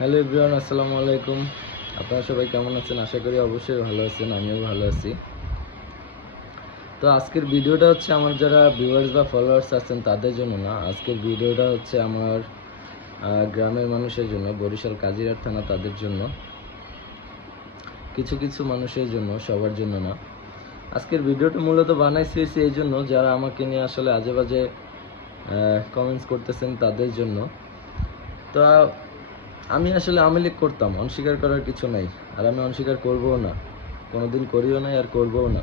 Hello everyone, আসসালামু আলাইকুম। আপনারা সবাই কেমন আছেন? আশা করি অবশ্যই ভালো আছেন, আমিও ভালো আছি। তো আজকের ভিডিওটা হচ্ছে আমার যারা ভিউয়ার্স বা ফলোয়ার্স আছেন তাদের জন্য না। আজকের ভিডিওটা হচ্ছে আমার গ্রামের মানুষের জন্য, বরিশাল কাজিরাট থানা তাদের জন্য, কিছু কিছু মানুষের জন্য, সবার জন্য না। আজকের ভিডিওটা মূলত বানাইছি এই জন্য, যারা আমাকে নিয়ে আসলে আজে বাজে কমেন্টস করতেছেন তাদের জন্য। তো আমি আসলে আওয়ামী লীগ করতাম, অস্বীকার করার কিছু নাই। আর আমি অস্বীকার করবও না, কোনোদিন করিও নাই আর করবও না।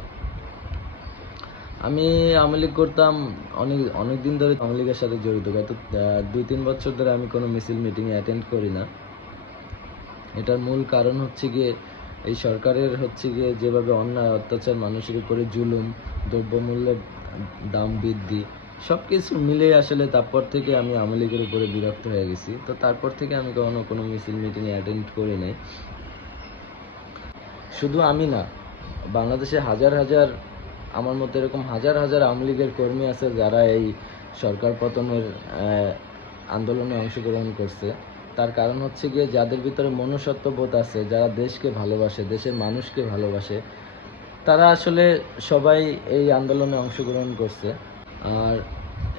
আমি আওয়ামী লীগ করতাম, অনেক দিন ধরে আওয়ামী লীগের সাথে জড়িত। গত 2-3 বছর ধরে আমি কোনো মিছিল মিটিংয়ে অ্যাটেন্ড করি না। এটার মূল কারণ হচ্ছে গিয়ে এই সরকারের হচ্ছে গিয়ে যেভাবে অন্যায় অত্যাচার, মানুষের উপরে জুলুম, দ্রব্যমূল্যের দাম বৃদ্ধি, সব কিছু মিলিয়ে আসলে তারপর থেকে আমি আওয়ামী লীগের উপরে বিরক্ত হয়ে গেছি। তো তারপর থেকে আমি কখনো কোনো মিছিল মিটিংয়ে অ্যাটেন্ড করি নাই। শুধু আমি না, বাংলাদেশে হাজার হাজার, আমার মতো এরকম হাজার হাজার আওয়ামী লীগের কর্মী আছে যারা এই সরকার পতনের আন্দোলনে অংশগ্রহণ করছে। তার কারণ হচ্ছে গিয়ে যাদের ভিতরে মনুষ্যত্ববোধ আছে, যারা দেশকে ভালোবাসে, দেশের মানুষকে ভালোবাসে, তারা আসলে সবাই এই আন্দোলনে অংশগ্রহণ করছে। আর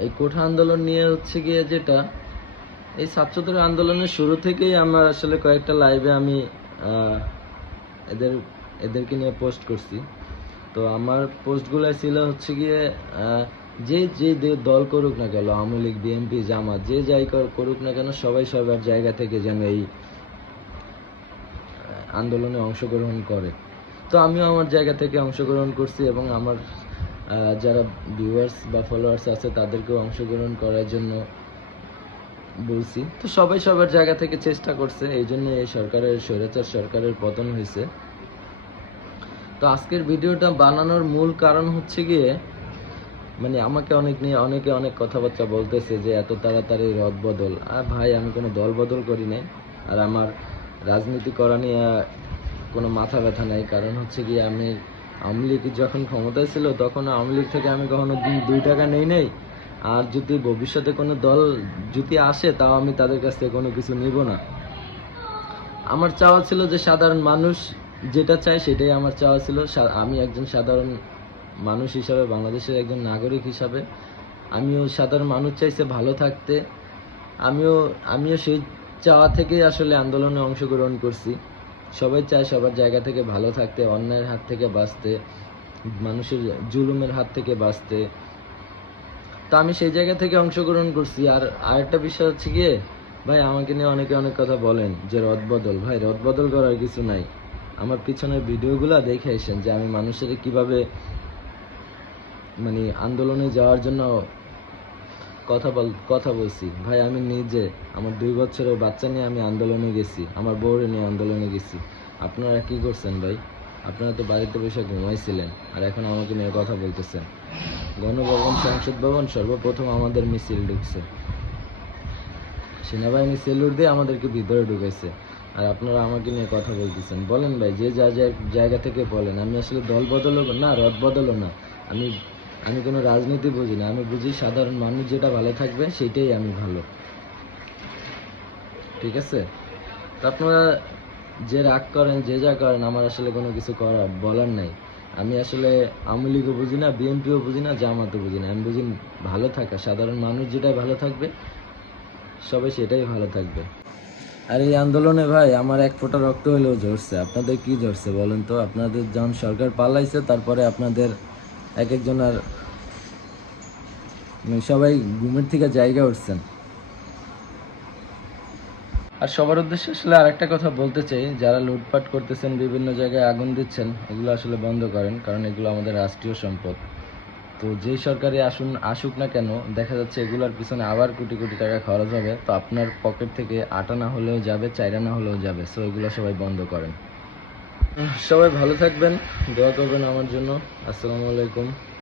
এই কোঠা আন্দোলন নিয়ে হচ্ছে গিয়ে যেটা, এই ছাত্রদের আন্দোলনের শুরু থেকেই আমার আসলে কয়েকটা লাইভে আমি এদের এদেরকে নিয়ে পোস্ট করছি। তো আমার পোস্টগুলো ছিল হচ্ছে গিয়ে যে যে দল করুক না কেন, আওয়ামী লীগ, বিএনপি, জামাত, যে যাই করুক না কেন, সবাই সবার জায়গা থেকে যেন এই আন্দোলনে অংশগ্রহণ করে। তো আমিও আমার জায়গা থেকে অংশগ্রহণ করছি এবং আমার যারা ভিউয়ার্স বা ফলোয়ার্স আছে তাদেরকেও অংশগ্রহণ করার জন্য বলছি। তো সবাই সবার জায়গা থেকে চেষ্টা করছে, এই জন্য এই সরকারের, স্বৈরাচার সরকারের পতন হয়েছে। তো আজকের ভিডিওটা বানানোর মূল কারণ হচ্ছে গিয়ে, মানে আমাকে অনেকে অনেক কথাবার্তা বলতেছে যে এত তাড়াতাড়ি রদবদল। আর ভাই, আমি কোনো দল বদল করি নাই। আর আমার রাজনীতি করা নিয়ে কোনো মাথা ব্যথা নাই। কারণ হচ্ছে গিয়ে আমি আওয়ামী লীগ যখন ক্ষমতায় ছিল তখন আওয়ামী লীগ থেকে আমি কখনো 2 টাকা নেই নাই। আর যদি ভবিষ্যতে কোনো দল যদি আসে, তাও আমি তাদের কাছ থেকে কোনো কিছু নিব না। আমার চাওয়া ছিল যে সাধারণ মানুষ যেটা চায় সেটাই আমার চাওয়া ছিল। আমি একজন সাধারণ মানুষ হিসাবে, বাংলাদেশের একজন নাগরিক হিসাবে আমিও সাধারণ মানুষ চাইছে ভালো থাকতে। আমিও আমিও সেই চাওয়া থেকেই আসলে আন্দোলনে অংশগ্রহণ করছি। সবাই চায় সবার জায়গা থেকে ভালো থাকতে, অন্যায়ের হাত থেকে বাঁচতে, মানুষের জুলুমের হাত থেকে বাঁচতে। তো আমি সেই জায়গা থেকে অংশগ্রহণ করছি। আর আরেকটা বিষয় হচ্ছে গিয়ে, ভাই আমাকে নিয়ে অনেকে অনেক কথা বলেন যে রদবদল। ভাই, রদবদল করার কিছু নাই। আমার পিছনের ভিডিওগুলো দেখে আসেন যে আমি মানুষের কিভাবে, মানে আন্দোলনে যাওয়ার জন্য কথা বলছি। ভাই, আমি নিজে আমার 2 বছরের বাচ্চা নিয়ে আমি আন্দোলনে গেছি, আমার বউরে নিয়ে আন্দোলনে গেছি। আপনারা কি করছেন ভাই? আপনারা তো বাড়িতে বসে ঘুমাইছিলেন, আর এখন আমাকে নিয়ে কথা বলতেছেন। গণভবন, সংসদ ভবন সর্বপ্রথম আমাদের মিছিল ঢুকছে, সেনাবাহিনী সেলুট দিয়ে আমাদেরকে ভিতরে ঢুকেছে, আর আপনারা আমাকে নিয়ে কথা বলতেছেন। বলেন ভাই, যে যা জায়গা থেকে বলেন। আমি আসলে দল বদলও না, রদ বদলও না। আমি আমি কোনো রাজনীতি বুঝি না। আমি বুঝি সাধারণ মানুষ যেটা ভালো থাকবে সেটাই আমি ভালো। ঠিক আছে? তো আপনারা যে রাগ করেন, যে যা করেন, আমার আসলে কোনো কিছু বলার নাই। আমি আসলে আওয়ামী লীগও বুঝি না, বিএনপিও বুঝি না, জামাতও বুঝি না। আমি বুঝি ভালো থাকা, সাধারণ মানুষ যেটা ভালো থাকবে সবাই সেটাই ভালো থাকবে। আর এই আন্দোলনে ভাই আমার এক ফোঁটা রক্ত হলেও ঝরছে। আপনাদের কি ঝরছে বলেন তো? আপনাদের যখন সরকার পালাইছে তারপরে আপনাদের এক একজনের, মানে সবাই ঘুমের থেকে জায়গা উঠছেন। আর সবার উদ্দেশ্যে আসলে আরেকটা কথা বলতে চাই, যারা লুটপাট করতেছেন, বিভিন্ন জায়গায় আগুন দিচ্ছেন, এগুলো আসলে বন্ধ করেন। কারণ এগুলো আমাদের রাষ্ট্রীয় সম্পদ। তো যেই সরকারি আসুক না কেন, দেখা যাচ্ছে এগুলোর পিছনে আবার কোটি কোটি টাকা খরচ হবে। তো আপনার পকেট থেকে 8 আনা হলেও যাবে, 4 আনা হলেও যাবে। সো এগুলো সবাই বন্ধ করেন। সবাই ভালো থাকবেন, দোয়া করবেন আমার জন্য। আসসালামু আলাইকুম।